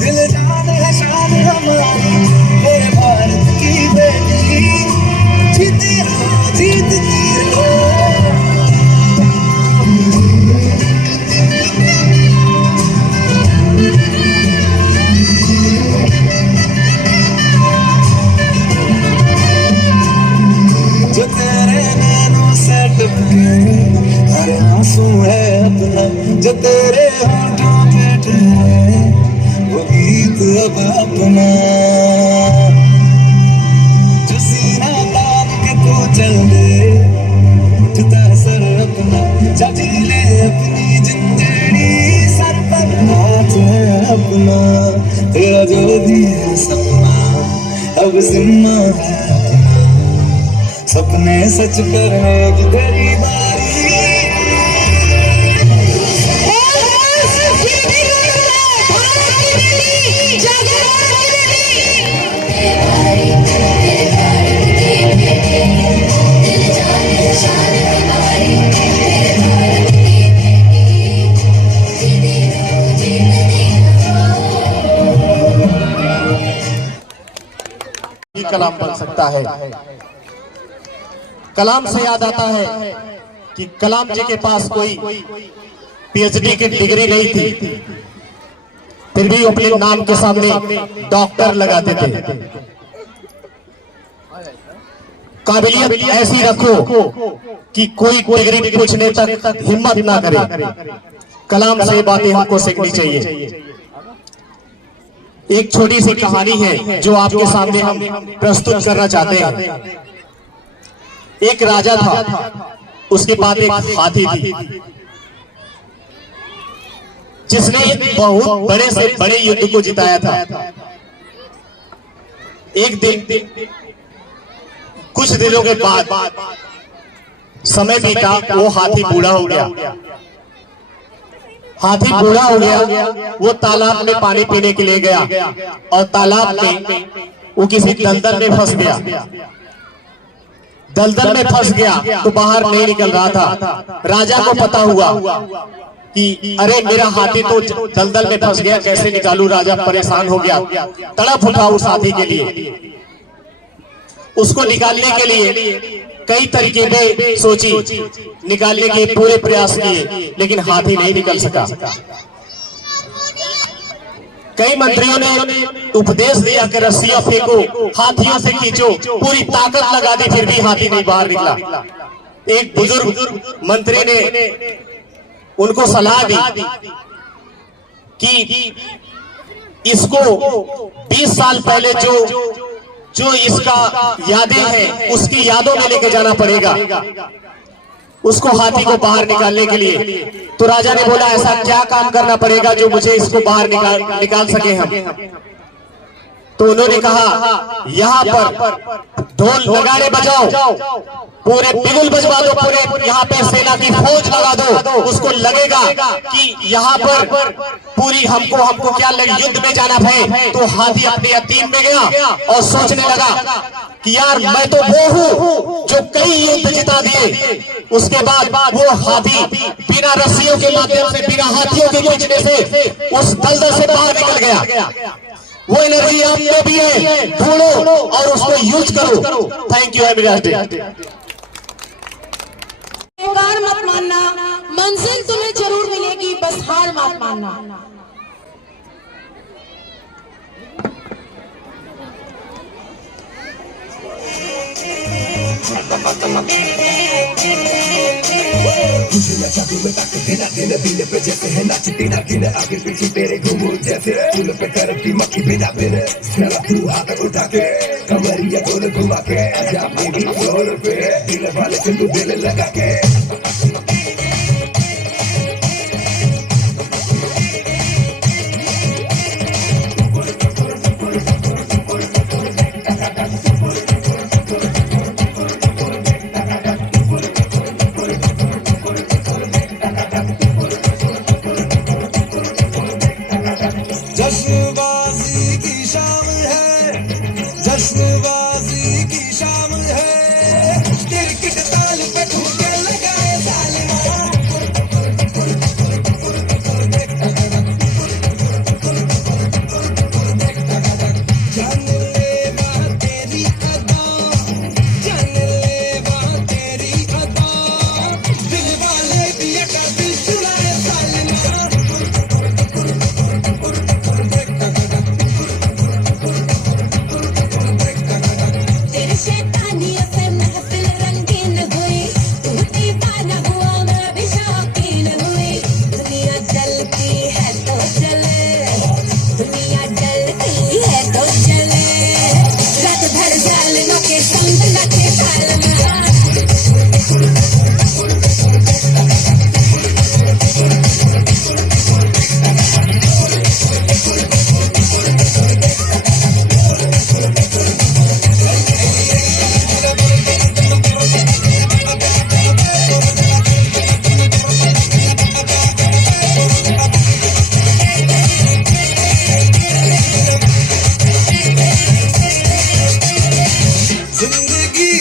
दिल जान है शान हमारी मेरे भारत की बेटी। जीती रहो जीतती रहो। जो तेरे नैनों से टपके हर आंसू है अपना, जो तेरे होठों पे ठहरे वो गीत अब अपना। जो सीना तान के तू चल दे उठता सर अपना, जा ले अपनी जिंदगी सर पर हाथ है अपना। तेरा जो भी है सपना अब जिम्मा है, सपने सच करने की तेरी बारी। कलाम बन सकता है। कलाम से याद आता है कि कलाम जी के पास कोई पीएचडी की डिग्री नहीं थी, फिर भी अपने नाम के सामने डॉक्टर लगाते थे। काबिलियत ऐसी रखो कि कोई डिग्री पूछने तक हिम्मत ना करे। कलाम से बातें हमको सीखनी चाहिए। एक छोटी सी कहानी है जो आपके सामने हम प्रस्तुत करना चाहते हैं। एक राजा था, उसके पास एक हाथी थी जिसने बहुत बड़े से बड़े युद्ध को जिताया था। एक दिन कुछ दिनों के बाद समय बीता, वो हाथी बूढ़ा हो गया। हाथी बूढ़ा हो गया, वो तालाब में पानी पीने के लिए गया और तालाब में वो किसी दलदल में फंस गया, दलदल में फंस गया तो बाहर नहीं निकल रहा था। राजा को पता हुआ कि अरे मेरा हाथी तो दलदल में फंस गया, कैसे निकालूं। राजा परेशान हो गया, तड़प उठा उस हाथी के लिए। उसको निकालने के लिए कई तरीके पे सोची, निकालने के पूरे प्रयास किए, लेकिन हाथी नहीं निकल सका। कई मंत्रियों ने उपदेश दिया कि रस्सियां फेंको, हाथियों से खींचो, पूरी ताकत लगा दी, फिर भी हाथी नहीं बाहर निकला। एक बुजुर्ग मंत्री ने उनको सलाह दी कि इसको 20 साल पहले जो इसका यादें हैं उसकी यादों में लेके जाना पड़ेगा उसको, हाथी को बाहर निकालने के लिए। तो राजा ने बोला ऐसा क्या काम करना पड़ेगा जो मुझे इसको बाहर निकाल सके हम। तो उन्होंने कहा यहाँ पर ढोल नगाड़े बजाओ, पूरे बिगुल बजवा दो, पूरे यहाँ पे सेना की फौज लगा दो। उसको लगेगा कि यहाँ पर पूरी हमको क्या लगे, युद्ध में जाना है। तो हाथी अपने यतीम में गया और सोचने लगा कि यार मैं तो वो हूँ जो कई युद्ध जिता दिए। उसके बाद वो हाथी बिना रस्सियों के माध्यम से, बिना हाथियों के खींचने से उस दलदल से बाहर निकल गया। वो एनर्जी आप में भी है, ढूंढो और उसको यूज करो। Thank you everybody. बेकार मत मानना, मंजिल तुम्हें जरूर मिलेगी, बस हार मत मानना। कमरिया गोल घुमा के आजा मेरी जोर पे, दिल वाले से तू दिल लगा के। जश्नबाजी की शाम है, जश्नबाजी की शाम है, क्रिकेट ताल पे ठुमके लगाए सालिमा। जान ले बात तेरी अदा, जान ले बात तेरी अदा, दिल वाले दिया का दिल चुराए सालिमा। जिंदगी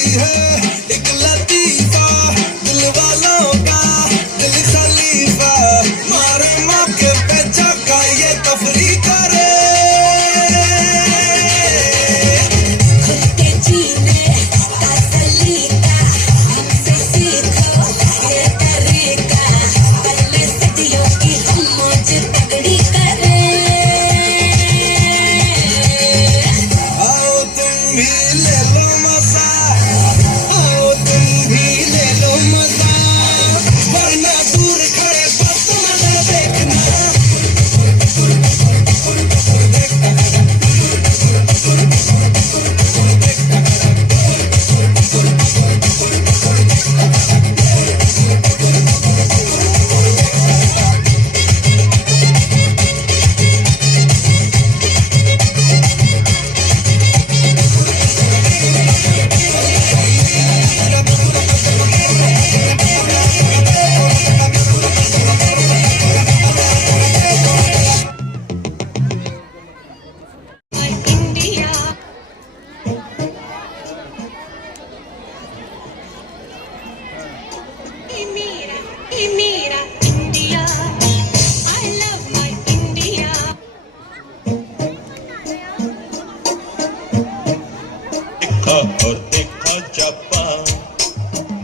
और देखा जापान,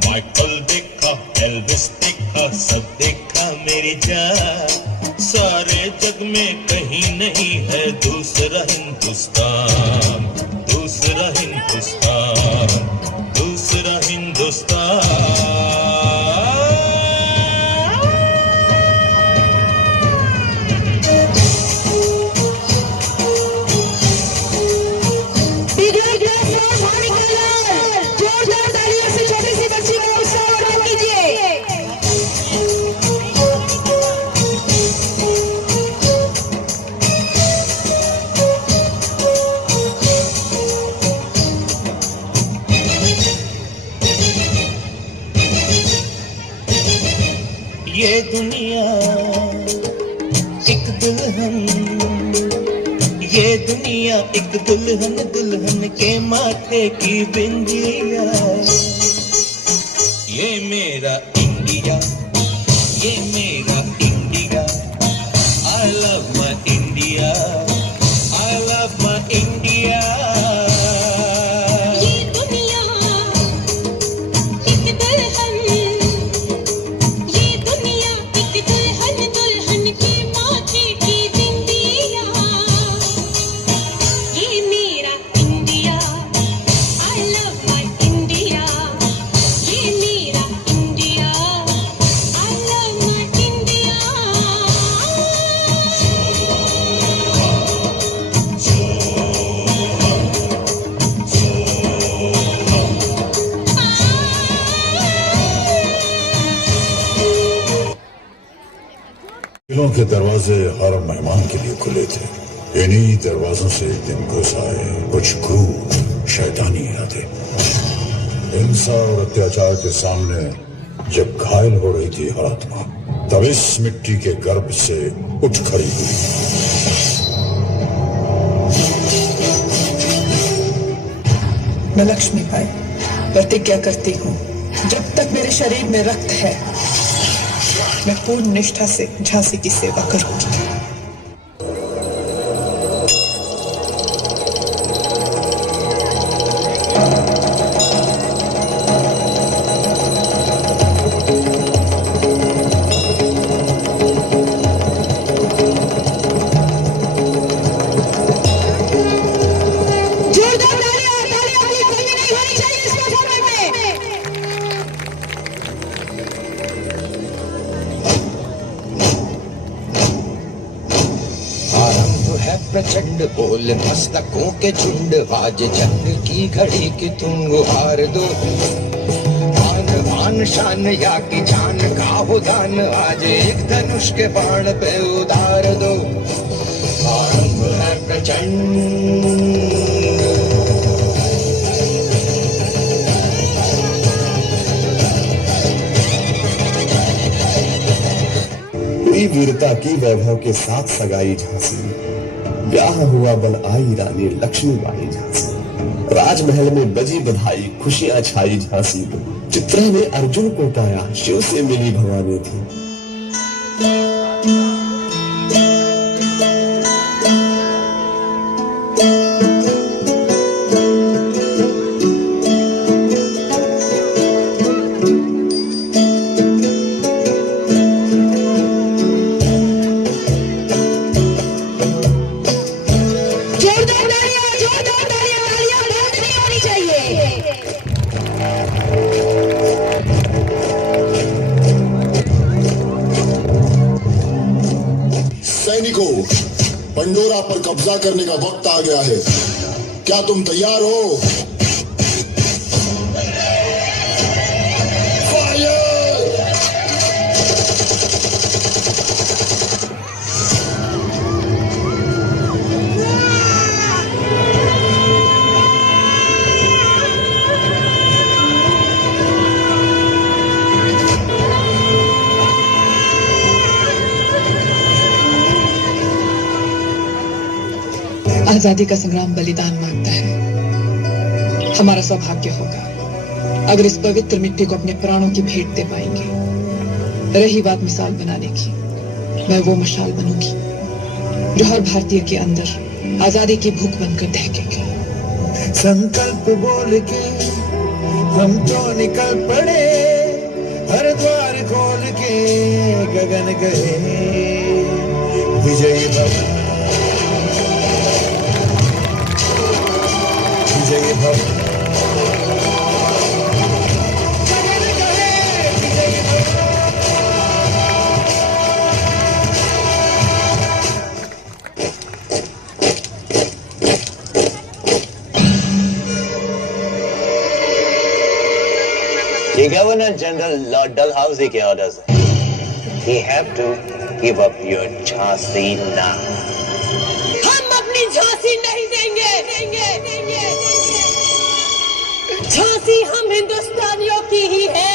माइकल देखा, एल्विस देखा, सब देखा मेरी जान। सारे जग में कहीं नहीं है दूसरा हिंदुस्तान, दूसरा हिंदुस्तान, दूसरा हिंदुस्तान। ये दुनिया एक दुल्हन, ये दुनिया एक दुल्हन, दुल्हन के माथे की बिंदिया। ये मेरा इंडिया, ये मेरा India. I love my India, I love my India। दिलों के दरवाजे हर मेहमान के लिए खुले थे। इन्हीं दरवाजों से एक दिन घुस आए कुछ क्रूर शैतानी इरादे। हिंसा और अत्याचार के सामने जब घायल हो रही थी हर आत्मा, तब इस मिट्टी के गर्भ से उठ खड़ी हुई। मैं लक्ष्मीबाई प्रतिज्ञा करती हूँ, जब तक मेरे शरीर में रक्त है मैं पूर्ण निष्ठा से झांसी की सेवा करूंगी। प्रचंड बोल मस्तकों के झुंड, आज जंग की घड़ी की तुम गुहार दो। आन बान शान या की जान का हो दान, आज एक धनुष के बाण पे उतार दो। आरंभ है प्रचंड। हुई वीरता की वैभव के साथ सगाई झांसी, ब्याह हुआ बल आई रानी लक्ष्मीबाई झांसी। राजमहल में बजी बधाई, खुशियां छाई झांसी। चित्रा ने अर्जुन को पाया, शिव से मिली भवानी थी। सैनिकों, पंडोरा पर कब्जा करने का वक्त आ गया है। क्या तुम तैयार हो? आजादी का संग्राम बलिदान मांगता है। हमारा सौभाग्य होगा अगर इस पवित्र मिट्टी को अपने प्राणों की भेंट दे पाएंगे। रही बात मिसाल बनाने की, मैं वो मशाल बनूंगी जो हर भारतीय के अंदर आजादी की भूख बनकर दहकेगी। संकल्प बोल के हम तो निकल पड़े, हर द्वार खोल के गगन गए विजयी भव, विजयी भव। The Governor General Lord Dalhousie के orders है. We have to give up your Jhansi now. हम अपनी झांसी नहीं देंगे, झांसी हम हिंदुस्तानियों की ही है।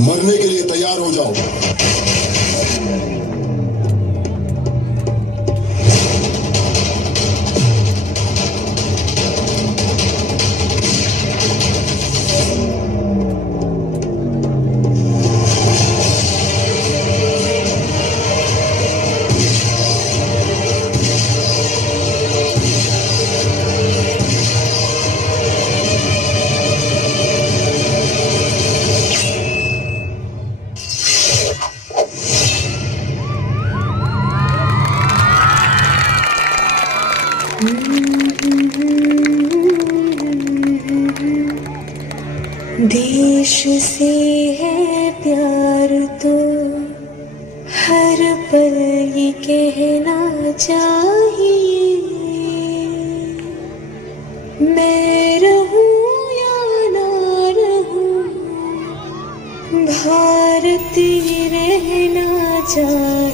मरने के लिए तैयार हो जाओ। देश से है प्यार तो हर पल ये कहना चाहिए, मैं रहूं या ना रहूं भारत ही रहना चाहिए।